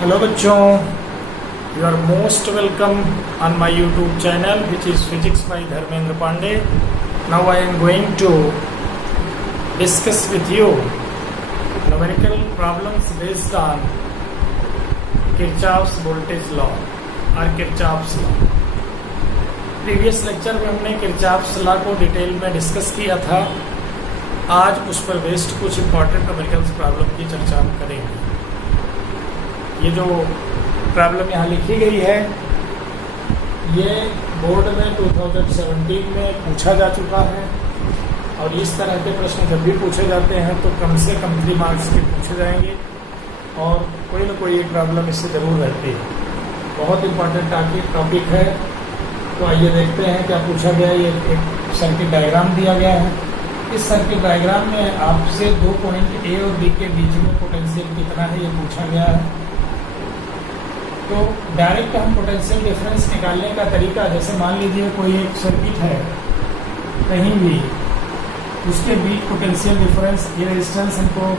Hello बच्चों, you are most welcome on my YouTube channel which is Physics by Dharmendra Pandey. Now I am going to discuss with you numerical problems based on Kirchhoff's voltage law or Kirchhoff's law. Previous lecture में हमने Kirchhoff's law को detail में discuss किया था। आज उस पर based कुछ इंपॉर्टेंट न्यूमेरिकल प्रॉब्लम की चर्चा हम करेंगे। ये जो प्रॉब्लम यहाँ लिखी गई है ये बोर्ड में 2017 में पूछा जा चुका है और इस तरह के प्रश्न जब भी पूछे जाते हैं तो कम से कम 3 मार्क्स के पूछे जाएंगे और कोई ना कोई एक प्रॉब्लम इससे ज़रूर रहती है। बहुत इंपॉर्टेंट टॉपिक है। तो आइए देखते हैं क्या पूछा गया। ये एक सर्किट डायग्राम दिया गया है। इस सर्किट डायग्राम में आपसे 2 पॉइंट ए और बी के बीच में पोटेंशियल कितना है ये पूछा गया है। तो डायरेक्ट हम पोटेंशियल डिफरेंस निकालने का तरीका, जैसे मान लीजिए कोई एक सर्किट है कहीं भी, उसके बीच पोटेंशियल डिफरेंस ये रेजिस्टेंस हमको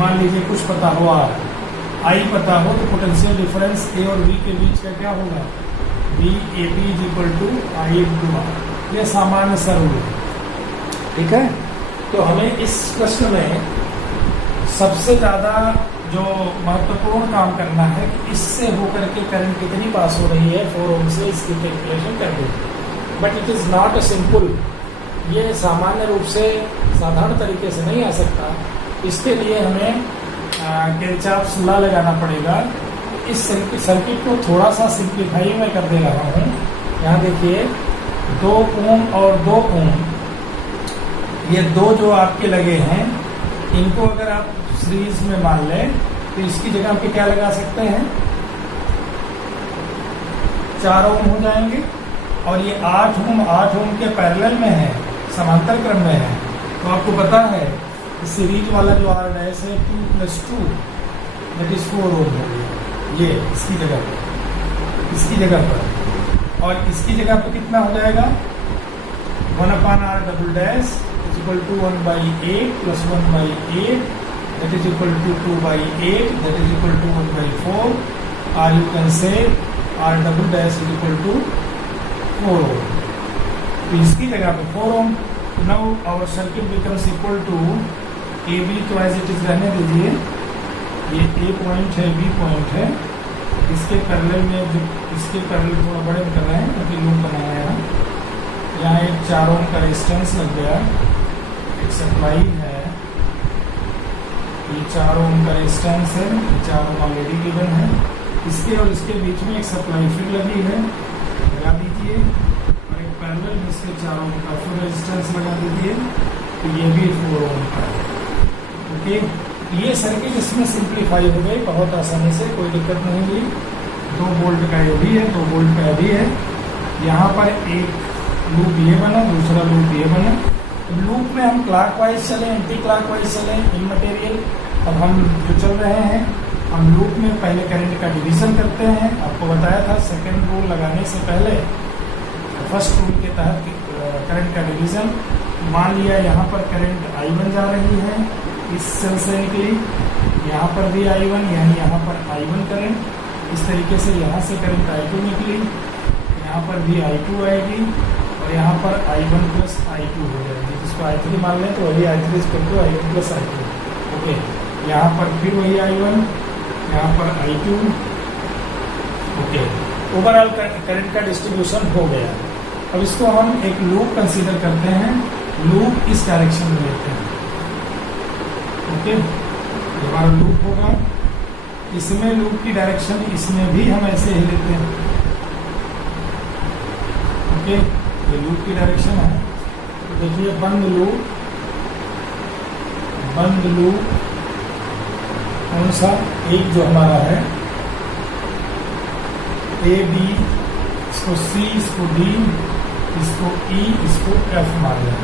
मान लीजिए कुछ पता हुआ, आई पता हो, तो पोटेंशियल डिफरेंस ए और बी के बीच का क्या होगा, B A B is equal to I into R. ये सामान्य सा रूल है, ठीक है। तो हमें इस प्रश्न में सबसे ज़्यादा जो महत्वपूर्ण काम करना है कि इससे होकर के करंट कितनी पास हो रही है 4 ओम से, इसकी कैलकुलेशन कर दें। But it is not a simple, ये सामान्य रूप से साधारण तरीके से नहीं आ सकता। इसके लिए हमें किरचॉफ्स लॉ लगाना पड़ेगा। इस सर्किट को थोड़ा सा सिंप्लीफाई मैं कर दे रहा हूँ। यहाँ देखिए 2 ओम और 2 ओम, ये 2 जो आपके लगे हैं, इनको अगर आप सीरीज में मान लें तो इसकी जगह पे क्या लगा सकते हैं, 4 ओम हो जाएंगे। और ये 8 ओम के पैरेलल में है, समांतर क्रम में है। तो आपको पता है सीरीज वाला जो आर डैश है 2 + 2 दैट इज 4 ओम हो गया। ये इसकी जगह पर और इसकी जगह पर कितना हो जाएगा, 1/r double dash is equal to 1/8 + 1/8 that is equal to 2/8 that is equal to 1/4, or you can say r double dash is equal to 4 ohm। तो इसकी जगह पे 4 ohm। now our circuit becomes equal to AB, तो as it is रहने दीजिए, ये A point है, B point है, इसके पैरेलल में जो इसके पैरेलल थोड़ा बड़े कर रहे हैं क्योंकि लूप बनाया है। यहाँ एक 4 ohm का रेजिस्टेंस लग गया, एक सप्लाई है, ये 4 ओम का रेजिस्टेंस है, 4 ओम ऑलरेडी गिवन है। इसके और इसके बीच में एक सप्लाई फिर लगी है, लगा दीजिए, और एक पैरेलल में इसके 4 ओम का फिर रेजिस्टेंस लगा दीजिए, तो ये भी 4 ओम का है। ओके, ये सर्किट इसमें सिंप्लीफाई हो गई बहुत आसानी से, कोई दिक्कत नहीं हुई। 2 वोल्ट का ये भी है, 2 वोल्ट का भी है। यहाँ पर एक लूप ये बना, दूसरा लूप ये बना। लूप में हम क्लॉकवाइज चलें, एंटी क्लॉकवाइज चलें, इमटेरियल। अब हम जो चल रहे हैं, हम लूप में पहले करंट का डिवीजन करते हैं। आपको बताया था सेकंड रूल लगाने से पहले फर्स्ट रूल के तहत करंट का डिवीजन। मान लिया यहाँ पर करंट I1 जा रही है, इस सेल से निकली, यहाँ पर भी I1, यानी यहाँ पर I1 करंट, इस तरीके से यहाँ से करंट I2 निकली, यहाँ पर भी I2 आएगी और यहाँ पर I1 + I2 हो जाएगी। जिसको I3 मान लें तो वही I3 = I1 + I2। ओके, यहाँ पर फिर वही I1, यहाँ पर I2। ओके, ओवरऑल करंट का डिस्ट्रीब्यूशन हो गया। अब इसको हम एक लूप कंसीडर करते हैं, लूप इस डायरेक्शन में लेते हैं। ओके, हमारा लूप होगा, इसमें लूप की डायरेक्शन, इसमें भी हम ऐसे ही लेते हैं। ओके, ये लूप की डायरेक्शन है। तो देखिए बंद लूप कौन सा, एक जो हमारा है ए बी, इसको सी, इसको डी, इसको ई, इसको एफ मान लें।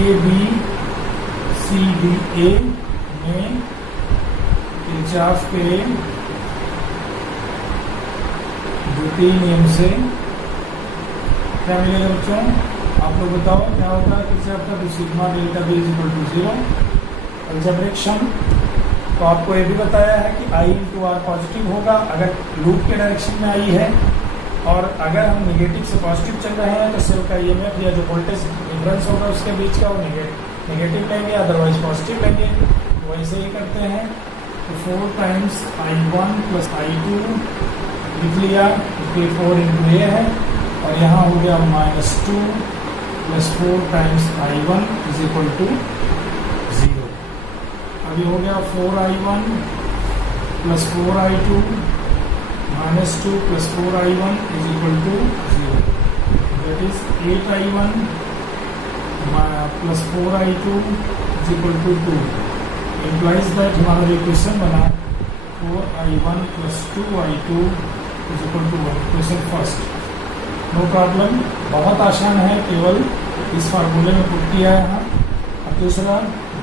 ए बी सी डी ए में किरचॉफ के द्वितीय नियम से क्या मिलेगा बच्चों, आप लोग बताओ क्या होता है किरचॉफ का। तो sigma delta B is equal to 0। Algebraic sum तो आपको ये भी बताया है कि I इंटू आर पॉजिटिव होगा अगर लूप के डायरेक्शन में आई है, और अगर हम नेगेटिव से पॉजिटिव चल रहे हैं तो सेल का ईएमएफ या जो वोल्टेज डिफरेंस होगा उसके बीच का वो नेगेटिव लेंगे, अदरवाइज पॉजिटिव लेंगे। तो वैसे ही करते हैं। तो 4 टाइम्स I1 प्लस I2 लिख लिया, क्योंकि 4 इंटू ए है, और यहाँ हो गया -2 plus 4 times I1 is equal to 0। अभी हो गया 4I1 plus 4I2 -2 plus 4I1 is equal to 0। That is 8I1 plus 4I2 is equal to 2। Implies that हमारा जो इक्वेशन बना 4I1 प्लस 2I2 is equal to 1। Equation first, no problem, बहुत आसान है, केवल इस फार्मूले में पुट किया है यहाँ। अब दूसरा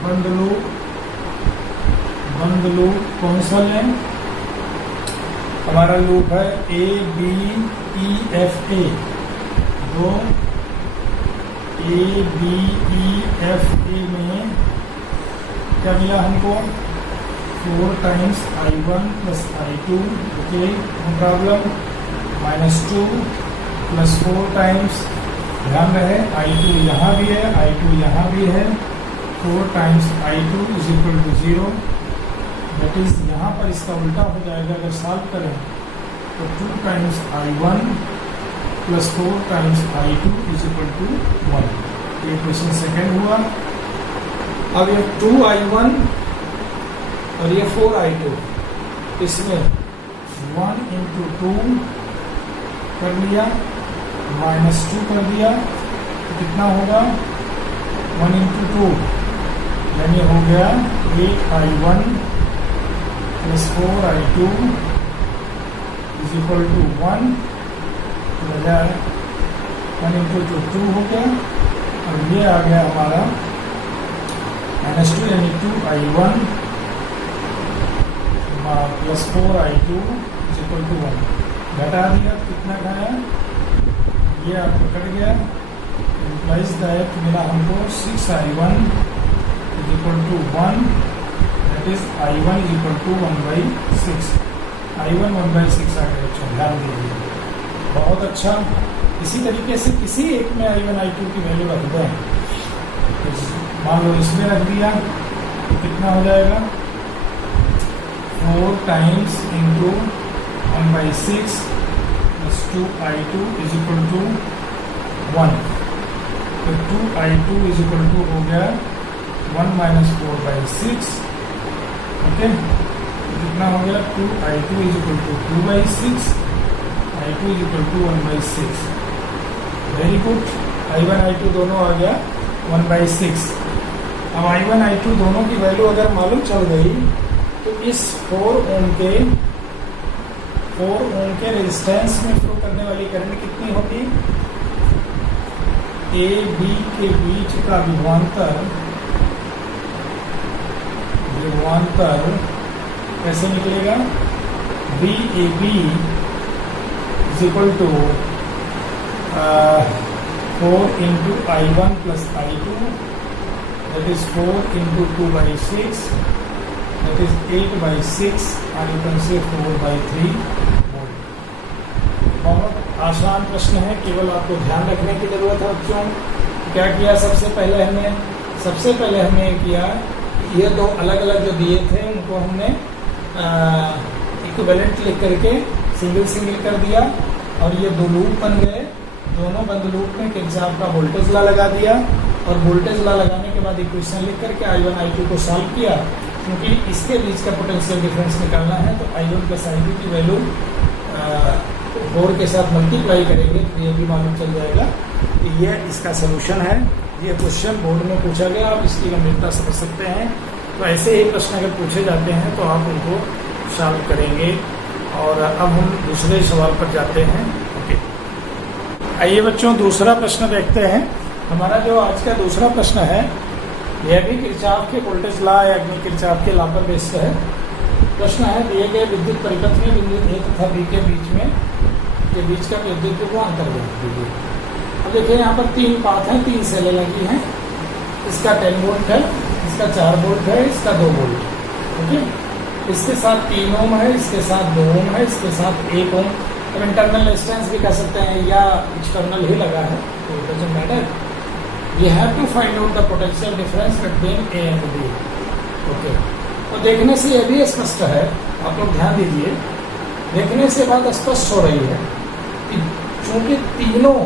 बंद लूप कौन सा लें? हमारा लूप है ABEFA, तो ABEFA में क्या मिला हमको? 4 times I1 plus I2, okay, no problem, -2 plus 4 times, ध्यान रहे I2 यहाँ भी है, I2 यहाँ भी है, 4 times I2 is equal to 0। That is यहाँ पर इसका उल्टा हो जाएगा अगर सॉल्व करें तो 2 times I1 plus 4 times I2 is equal to 1। ये क्वेश्चन सेकेंड हुआ। अब ये 2I1 और ये 4I2, इसमें 1 इंटू 2 कर लिया, -2 कर दिया, तो कितना होगा? 1 इंटू 2 यानी हो गया 8I1 plus 4I2 is equal to 1। बजाय 1 इंटू 2 हो गया, और ये आ गया हमारा -2 यानी 2I1 plus 4I2 is equal to 1। घटा दिया, कितना घटाया? ये आपको कट गया। इम्प्लाइज दैट मिला हमको 6I1 is equal to 1, that is I1 is equal to 1/6। I1 1/6 आ गया। अच्छा, ध्यान दीजिए, बहुत अच्छा। इसी तरीके से किसी एक में I1 I2 की वैल्यू रख दें, मान लो इसमें रख दिया तो कितना हो जाएगा? 4 times into 1/6 plus 2I2 is equal to 1। तो 2I2 इज इक्वल टू हो गया 1 माइनस 4/6, ओके। तो कितना हो गया? 2I2 is equal to 2/6, I2 is equal to 1/6। Very good, I1 I2 दोनों आ गया 1/6। अब I1 I2 दोनों की वैल्यू अगर मालूम चल गई तो इस 4 ओम के रेजिस्टेंस में फ्लो करने वाली करंट कितनी होगी? ए बी के बीच का विभवांतर कैसे निकलेगा? VAB is equal to 4 into I1 plus I2, that is 4 into 2/6, that is 8/6, and you can say 4/3 volt। बहुत आसान प्रश्न है, केवल आपको ध्यान रखने की जरूरत है बच्चों। क्या किया? सबसे पहले हमने किया, ये दो अलग अलग जो दिए थे उनको हमने इक्विवेलेंट लिख करके सिंगल कर दिया, और ये दो लूप बन गए। दोनों बंद लूप में किरचॉफ का वोल्टेज लॉ लगा दिया, और वोल्टेज लॉ लगाने के बाद इक्वेशन लिख करके I1 I2 को सॉल्व किया। क्योंकि इसके बीच का पोटेंशियल डिफरेंस निकालना है तो I1 प्लस I2 की वैल्यू 4 के साथ मल्टीप्लाई करेंगे तो ये भी मालूम चल जाएगा। ये इसका सोल्यूशन है। ये क्वेश्चन बोर्ड में पूछा गया, आप इसकी गंभीरता समझ सकते हैं। तो ऐसे ही प्रश्न अगर पूछे जाते हैं तो आप उनको सॉल्व करेंगे। और अब हम दूसरे सवाल पर जाते हैं। ओके, आइए बच्चों दूसरा प्रश्न देखते हैं। हमारा जो आज का दूसरा प्रश्न है यह भी किरचॉफ के वोल्टेज लॉ या किरचॉफ के लॉ पर बेस्ड है। प्रश्न है, दिए गए विद्युत परिपथ में बिंदु ए तथा बी के बीच का विद्युत विभवांतर ज्ञात कीजिए। अब देखिए यहाँ पर 3 पाथ हैं, 3 सेलें लगी हैं। इसका 10 वोल्ट है, इसका 4 वोल्ट है, इसका 2 वोल्ट। ओके, इसके साथ 3 ओम है, इसके साथ 2 ओम है, इसके साथ 1 ओम। अब इंटरनल रेजिस्टेंस भी कह सकते हैं या एक्सटर्नल ही लगा है, तो it doesn't matter. We have to find out the potential difference between A and B. Okay, तो देखने से ये भी स्पष्ट है, आप लोग ध्यान दीजिए, देखने से बात स्पष्ट हो रही है कि चूंकि तीनों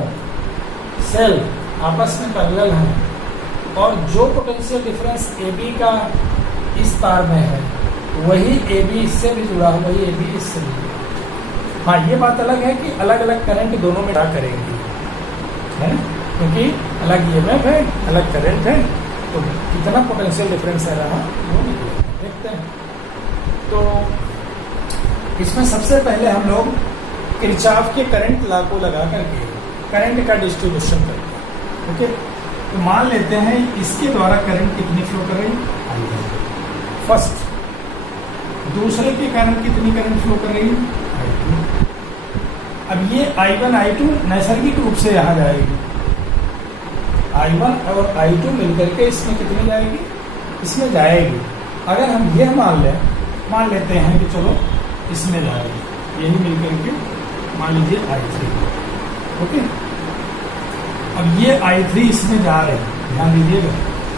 सेल आपस में पैरेलल हैं और जो पोटेंशियल डिफरेंस ए बी का इस तार में है वही ए बी इससे भी जुड़ा है, वही ए बी इससे भी जुड़ा है। हाँ, ये बात अलग है कि अलग अलग करंट दोनों में ड्रा करेंगी, है ना, क्योंकि अलग ईएमएफ है, अलग करंट है, तो कितना पोटेंशियल डिफरेंस है रहा वो निकलेगा, देखते हैं। तो इसमें सबसे पहले हम लोग किरचॉफ के करंट लॉ को लगा करके करंट का डिस्ट्रीब्यूशन करते हैं। ओके, तो मान लेते हैं इसके द्वारा करंट कितनी फ्लो कर रही है, फर्स्ट। दूसरे के कारण कितनी करंट फ्लो कर रही है, I2। अब ये I1 I2 नैसर्गिक रूप से यहाँ जाएगी, I1 और I2 मिलकर के इसमें कितनी जाएगी, इसमें जाएगी। अगर हम ये मान लेते हैं कि चलो इसमें जाएगी, यही मिलकर के मान लीजिए I3। ओके, अब ये I3 इसमें जा रहे हैं, ध्यान दीजिएगा,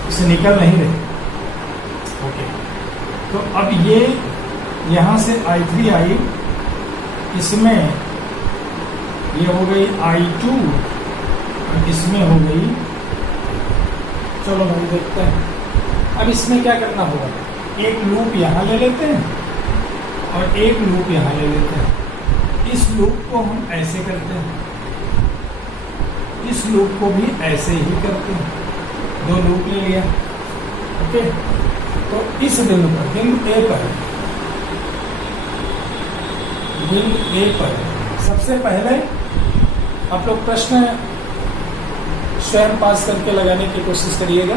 इसे निकल नहीं रहे। ओके, तो अब ये यहाँ से I3 आई, इसमें ये हो गई I2 और इसमें हो गई, चलो हम देखते हैं। अब इसमें क्या करना होगा, एक लूप यहाँ ले लेते हैं और एक लूप यहाँ ले लेते हैं। इस लूप को हम ऐसे करते हैं, इस लूप को भी ऐसे ही करते हैं, 2 लूप ले लिया। ओके, तो इस बिंदु पर, बिंदु ए पर सबसे पहले आप लोग प्रश्न स्वयं पास करके लगाने की कोशिश करिएगा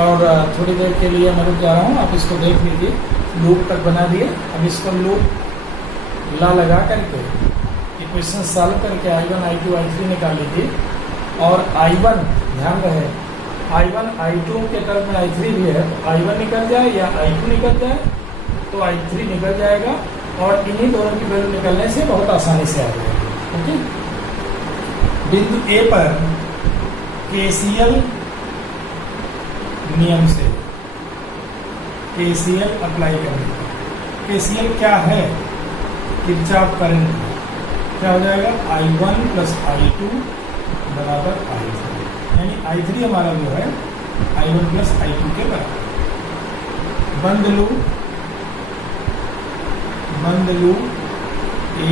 और थोड़ी देर के लिए मैं रुक जा रहा हूँ, आप इसको देख लीजिए। लूप तक बना दिए, अब इसको लूप ला लगा करके इक्वेशन सॉल्व करके I1 I2 I3 निकाल लीजिए। और I1 ध्यान रहे, I1 I2 के तरफ में I3 भी है, तो I1 निकल जाए या I2 निकल जाए तो I3 निकल जाएगा और इन्हीं दोनों की वैल्यू निकलने से बहुत आसानी से आ जाएगा। ओके, बिंदु ए पर KCL नियम से KCL अप्लाई करेंगे। KCL क्या है, किरचॉफ करंट, क्या हो जाएगा, I1 प्लस I2 बराबर I3, यानी I3 हमारा जो है I1 प्लस I2 के बराबर। बंद लूप ए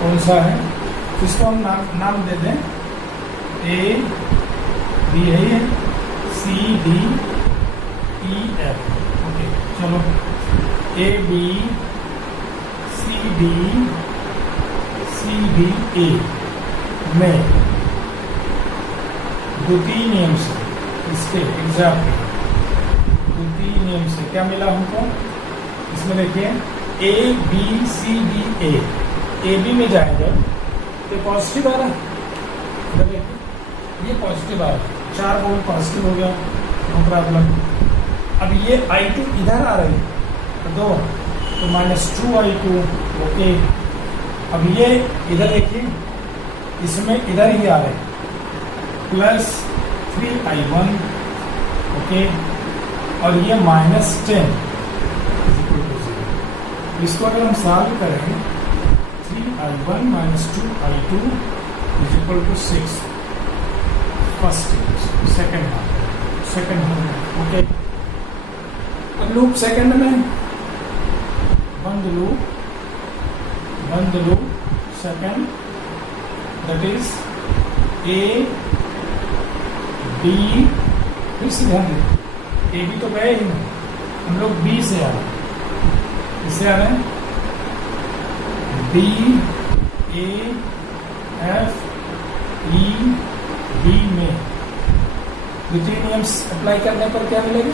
कौन सा है, इसको हम नाम दे दें ए बी है, C D E F. Okay, चलो ए बी सी डी ए में द्वितीय नियम से, इसके एग्जाम्पल द्वितीय नियम से क्या मिला हमको, इसमें देखिए A B C D A B में जाएंगे तो पॉजिटिव आ रहा है, देखिए ये पॉजिटिव आ रहा है, 4 वोल्ट पॉजिटिव हो गया, नो प्रॉब्लम। अब ये I2 इधर आ रही है तो -2I2। ओके, अब ये इधर देखिए, इसमें इधर ही आ रहे +3I1। ओके, और ये -10, इसको अगर हम सॉल्व करें 3I1 -2I2 = 6, first second half. Okay, अब लूप सेकंड में बंद loop second, that is A B, फिर से ध्यान दें ए बी तो गए ही नहीं, हम लोग बी से आ रहे हैं, इससे आ रहे हैं B A F E B में द्वितीय नियम अप्लाई करने पर क्या मिलेगा,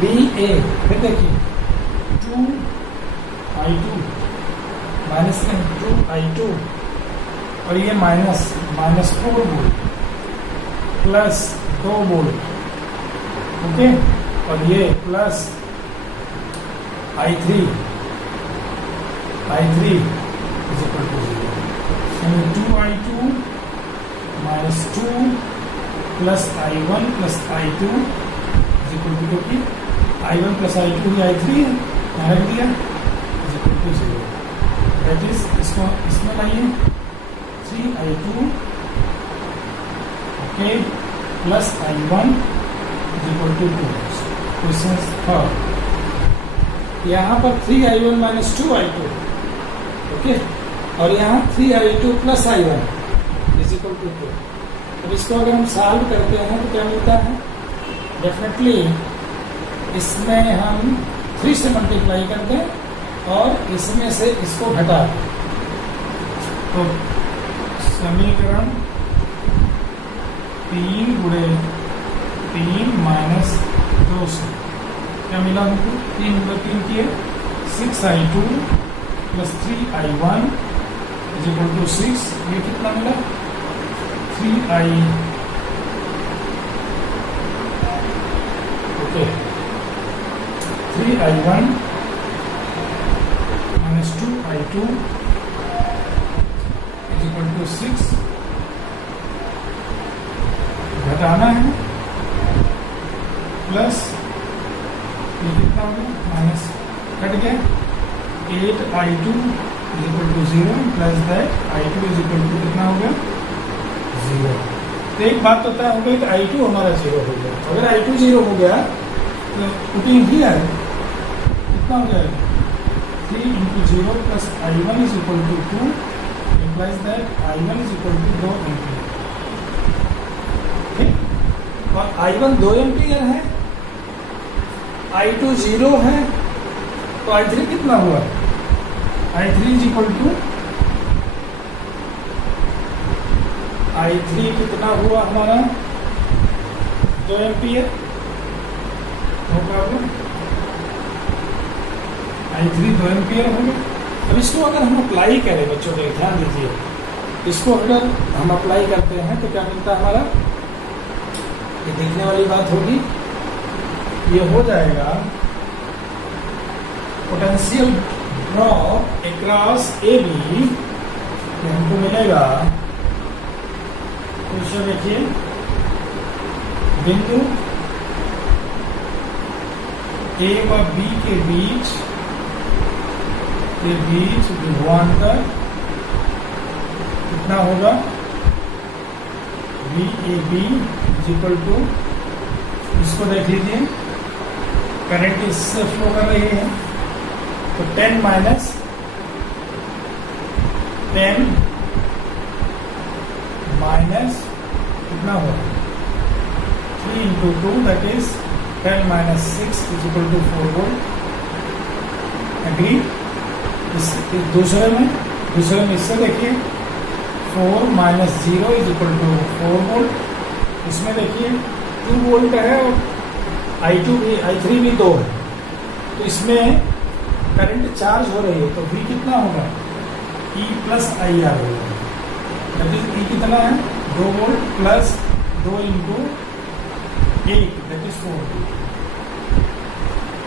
बी ए, फिर देखिए 2I2 -2I2 और ये -4 वोल्ट प्लस 2 वोल्ट। ओके, और ये I3 is equal to 0. यानी 2I2 minus 2 plus I1 plus I2 is equal to, क्योंकि I1 plus I2 ही I3 है, यहाँ रख दिया, is equal to 0. That is, इसको इसमें लाइए 3I2 okay plus I1 is equal to 2. Question third. यहाँ पर 3I1 minus 2I2 ओके, और यहाँ 3I2 plus I1 is equal to 2. अब इसको अगर हम सॉल्व करते हैं तो क्या मिलता है? डेफिनेटली इसमें हम 3 से मल्टीप्लाई करते हैं और इसमें से इसको घटा दें, तो समीकरण 3 गुणे 3 माइनस 2 से क्या मिला हमको? 3 गुणे 3 किए 6I2 plus 3I1 is equal to 6. ये कितना मिला? 3I okay 3I1 minus 2I2 is equal to 6. घटाना है प्लस ये कितना हो गया? माइनस कट गया 8I2 is equal to 0 plus that I2 is equal to कितना हो गया? 0. तो एक बात तो तय हो गई कि I2 हमारा 0 हो गया. अगर I2 0 हो गया तो पुटिंग हियर कितना हो जाएगा? 3 into 0 plus I1 is equal to 2 implies that I1 is equal to 2 ampere. ठीक, और I1 2 एम्पियर है, I2 0 है, तो I3 कितना हुआ? I3 is equal to I3 कितना हुआ हमारा? 2 ampere. No problem, I3 2 ampere हो गया. अब इसको अगर हम अप्लाई करें, बच्चों को ध्यान दीजिए, इसको अगर हम अप्लाई करते हैं तो क्या मिलता है हमारा? ये देखने वाली बात होगी. ये हो जाएगा पोटेंशियल ड्रॉप अक्रॉस AB. हमको मिलेगा, क्वेश्चन देखिए, बिंदु A व B के बीच विभवांतर कितना होगा? VAB इज इक्वल टू, इसको देख लीजिए, करंट इससे फ्लो कर रही है तो 10 माइनस 10 माइनस कितना होगा? 3 into 2 दैट इज 10 minus 6 is equal to 4 volt. Agree? इस दूसरे में इससे देखिए 4 minus 0 is equal to 4 volt. इसमें देखिए 2 वोल्ट है और I3 भी 2 है, तो इसमें करंट चार्ज हो रही है तो V कितना होगा? E प्लस IR होगा. दैट इज E कितना है? 2 volt plus 2 into 8 that is 4.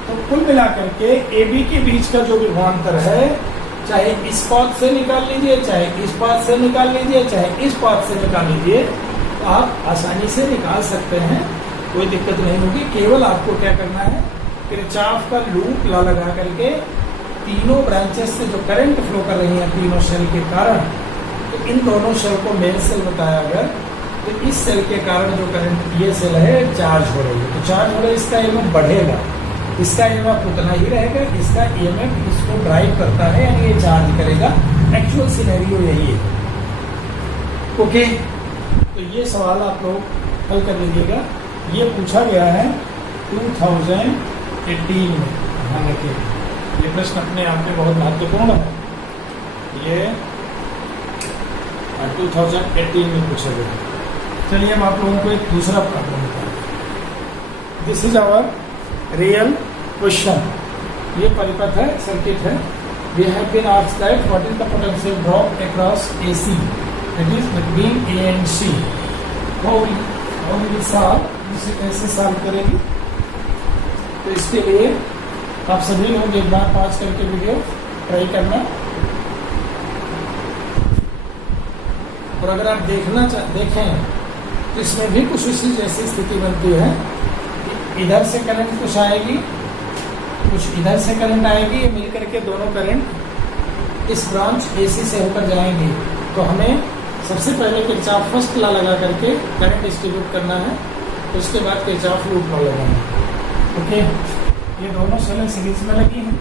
तो कुल मिलाकर के AB के बीच का जो विभवांतर है, चाहे इस पाथ से निकाल लीजिए, चाहे इस पाथ से निकाल लीजिए, चाहे इस पाथ से निकाल लीजिए, तो आप आसानी से निकाल सकते हैं, कोई दिक्कत नहीं होगी. केवल आपको क्या करना है? किरचॉफ का लूप लगा करके तीनों ब्रांचेस से जो करंट फ्लो कर रही हैं तीनों सेल के कारण, तो इन दोनों सेल को मेन सेल बताया अगर, तो इस सेल के कारण जो करंट ये सेल है चार्ज हो रही है, तो चार्ज हो रहा है, इसका ईएमएफ बढ़ेगा, इसका ईएमएफ उतना ही रहेगा, इसका ईएमएफ इसको ड्राइव करता है, यानी ये चार्ज करेगा. एक्चुअल सिनेरियो यही है. ओके, तो ये सवाल आप लोग हल कर लीजिएगा. ये पूछा गया है 2018 में. ध्यान रखिए, ये प्रश्न अपने आप में बहुत महत्वपूर्ण है. ये 2018 में पूछा गया. चलिए हम आप लोगों को एक दूसरा प्रॉब्लम बताएं. This is our real question. ये परिपथ है, सर्किट है. We have been asked that what is the potential drop across AC, that is between A and C. How will solve? इसे कैसे सॉल्व करेंगे? तो इसके लिए तो आप सभी लोग एक बार पॉज करके वीडियो ट्राई करना, और अगर आप देखें तो इसमें भी कुछ उसी जैसी स्थिति बनती है कि इधर से करंट कुछ आएगी, कुछ इधर से करंट आएगी, ये मिलकर के दोनों करंट इस ब्रांच AC से होकर जाएंगे। तो हमें सबसे पहले किरचॉफ फर्स्ट लॉ लगा करके करंट डिस्ट्रीब्यूट करना है, उसके बाद किरचॉफ लूप लॉ लगाना है। ओके, ये दोनों सेलें सीरीज में लगी हैं,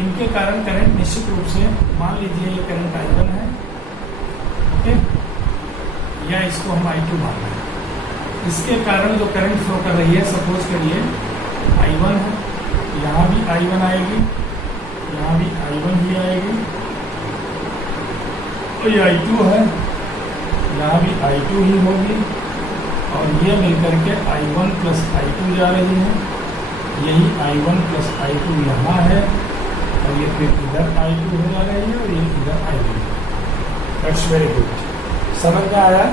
इनके कारण करंट निश्चित रूप से, मान लीजिए ये करंट I1 है, ओके, या इसको हम I2 मान रहे हैं। इसके कारण जो करंट फ्लो कर रही है, सपोज करिए I1 है, यहाँ भी I1 आएगी, यहाँ भी I1 ही आएगी, और ये I2 है, यहाँ भी I2 ही होगी, और ये मिलकर के I1 प्लस I2 जा रही है, यही I1 प्लस I2 यहाँ है, और ये फिर इधर I2 हो जा रही है, और ये इधर I2। दैट्स वेरी गुड, समझ में आया।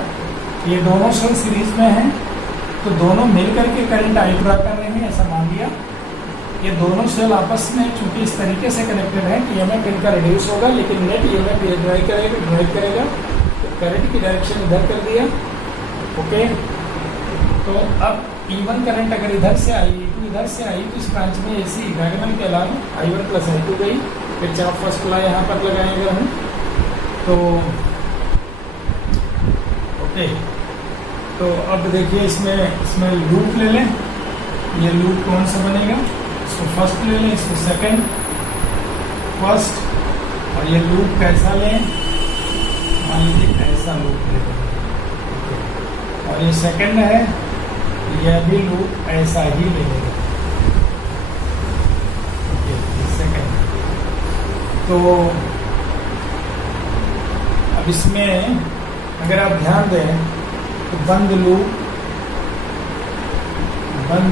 ये दोनों सेल सीरीज में हैं, तो दोनों मिलकर के करंट I ड्रा कर रहे हैं, ऐसा मान लिया। ये दोनों सेल आपस में चूंकि इस तरीके से कनेक्टेड है कि EMF इनका रिड्यूस होगा, लेकिन नेट EMF ये ड्राइव करेगा, तो करंट की डायरेक्शन इधर कर दिया। ओके, तो अब E1 करंट अगर इधर से आई, E2 इधर से आई, तो इस ब्रांच में ऐसी डायगोनल के अलावा I1 प्लस I2 गई, फिर चाप फर्स्ट लॉ यहाँ पर लगाएंगे हम। तो ओके, तो अब देखिए इसमें लूप ले लें। ये लूप कौन सा बनेगा, इसको फर्स्ट ले लें, इसको सेकंड, फर्स्ट, और ये लूप कैसा लें, मान लीजिए ऐसा लूप ले लें, और ये सेकंड है, यह भी लूप ऐसा ही ले लेगा। Okay, second. तो अब इसमें अगर आप ध्यान दें तो बंद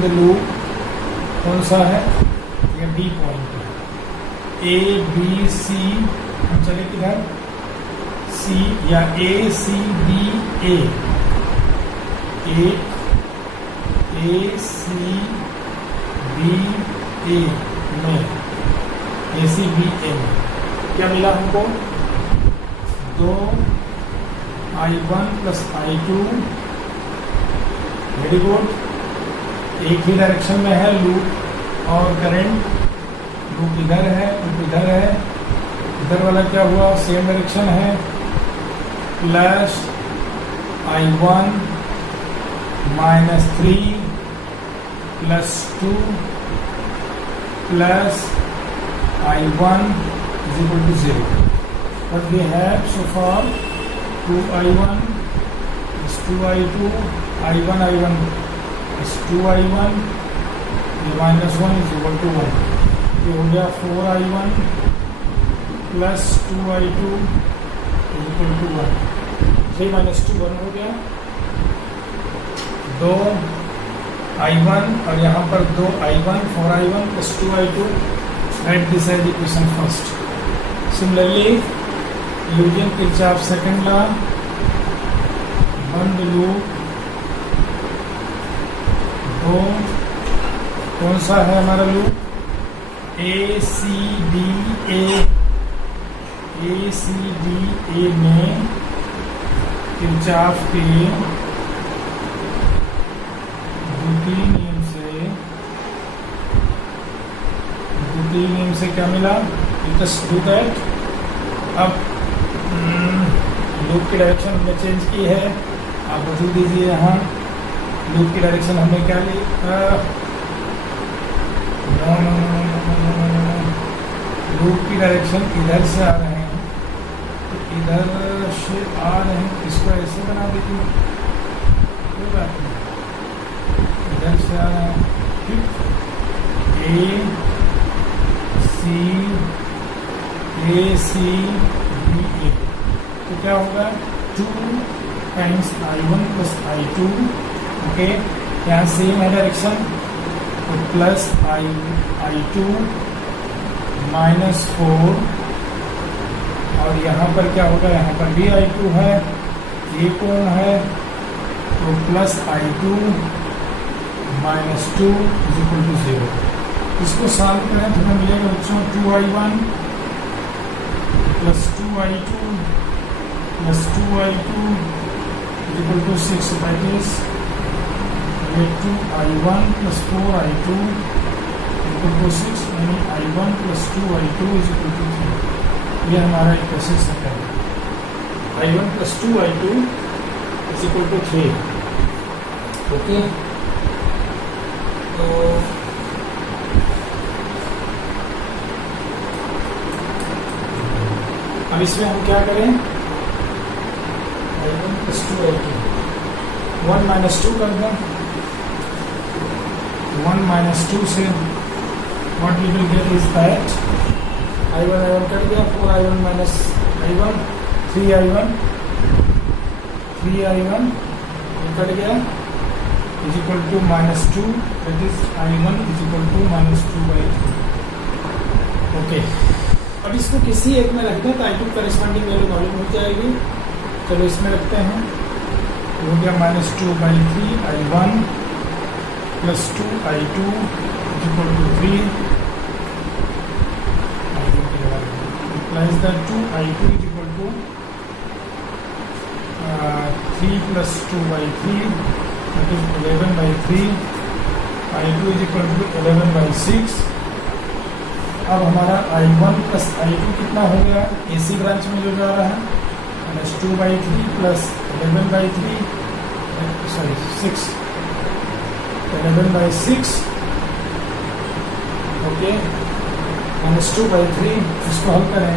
लूप कौन सा है, ये B पॉइंट है, A B C, हम चले किधर, C या A C B A, C B A में, A C B A में क्या मिला हमको, 2 I1 plus I2, very good, एक ही डायरेक्शन में है लूप और करंट, लूप इधर है, लूप इधर है, इधर वाला क्या हुआ, सेम डायरेक्शन है, plus I1 minus 3 plus 2 plus I1 is equal to 0. What we have so far, 2I1 is 2I2, I1 is 2I1, ये माइनस 1 is equal to 1, ये हो गया 4I1 प्लस 2I2 is equal to 1, 3 minus 2 1 हो गया, 2 I1 और यहाँ पर 2 I1, 4I1 plus 2I2, write this as equation first. Similarly, using Kirchhoff's second law, बंद लूप, तो कौन सा है हमारा loop, A C D A में किरचॉफ के द्वितीय नियम से क्या मिला, जस्ट डू दैट। अब लूप की डायरेक्शन हमने चेंज की है, आप बदल दीजिए, यहाँ लूप की डायरेक्शन हमने क्या ली, लूप की डायरेक्शन इधर से आ रहे हैं, तो इधर से आ रहे हैं, इसको ऐसे बना दीजिए, कोई बात नहीं, इधर से आ रहे हैं, ठीक, A C B A, तो क्या होगा, 2 times I1 plus I2, okay, यहाँ सेम है डायरेक्शन, तो प्लस I2 माइनस 4, और यहाँ पर क्या होगा, यहाँ पर भी I2 है, ये कौन है, तो plus I2 minus 2 is equal to 0। इसको सॉल्व करें तो हमें मिलेगा बच्चों 2i1 plus 2i2 plus 2i2 equal to 6, that is 2i1 plus 4i2 equal to 6, यानी i1 plus 2i2 is equal to 3। ये हमारा इक्वेशन सेकंड है, i1 plus 2i2 is equal to 3। Okay, तो अब इसमें हम क्या करें, i1 प्लस 2i2 1 माइनस 2 कर दें। 1 माइनस 2 से what we will get is that i1 cut गया, 4i1 minus i1 3i1 cut गया is equal to minus 2, that is i1 is equal to minus 2/3। Okay, अब इसको किसी एक में रख दें तो i2 करेस्पॉन्डिंग वैल्यू मालूम हो जाएगी। चलो इसमें रखते हैं, हो गया minus 2/3 i1 plus 2i2 is equal to 3, implies that 2i2 is equal to 3 plus 2/3, that is 11/3, i2 is equal to 11/6। अब हमारा i1 प्लस i2 कितना हो गया, AC ब्रांच में जो जा रहा है, minus 2/3 plus 11/3, sorry 6, 11/6। Okay, minus 2/3, इसको हल करें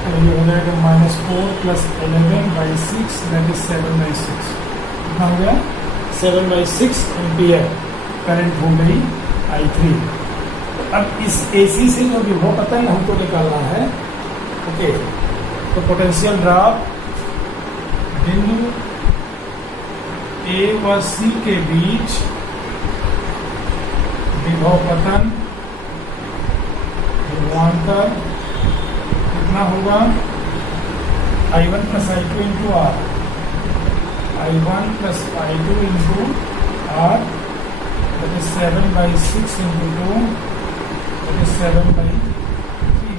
तो ये हो जाएगा माइनस 4 प्लस 11/6, दैट इज 7/6। कितना हो गया, 7/6 एम्पियर करंट हो गई i3। अब इस AC से जो विभव पतन हमको निकालना है। ओके, तो पोटेंशियल ड्रॉप बिंदु A व C के बीच विभव पतन विभवांतर कितना होगा, i1 plus i2 into R, i1 plus i2 into R, that is 7/6 into 2, that is 7/3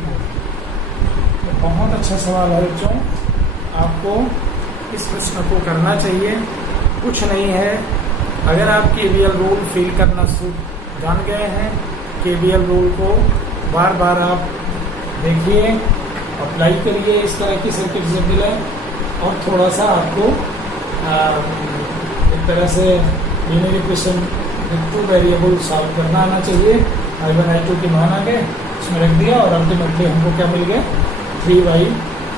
volt. तो बहुत अच्छा सवाल है बच्चों, आपको इस प्रश्न को करना चाहिए। कुछ नहीं है, अगर आप KVL रूल फील करना जान गए हैं, KVL रूल को बार बार आप देखिए, अप्लाई करिए इस तरह की सर्किट जब मिले, और थोड़ा सा आपको एक तरह से linear equation with 2 variable solve करना आना चाहिए। i1 i2 की मान आ गए, उसमें रख दिया और अल्टीमेटली हमको क्या मिल गया,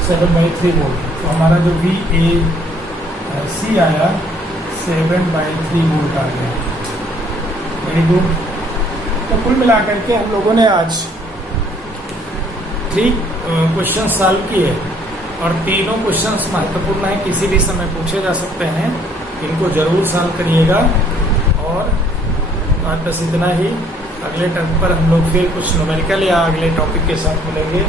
7/3 वोल्ट। तो हमारा जो VAC आया 7/3 वोल्ट आ गया। Very good. तो कुल मिलाकर के हम लोगों ने आज 3 क्वेश्चन सॉल्व किए, और तीनों क्वेश्चंस महत्वपूर्ण है, किसी भी समय पूछे जा सकते हैं, इनको जरूर सॉल्व करिएगा। और आज बस इतना ही, अगले टर्म पर हम लोग फिर कुछ न्यूमेरिकल या अगले टॉपिक के साथ मिलेंगे।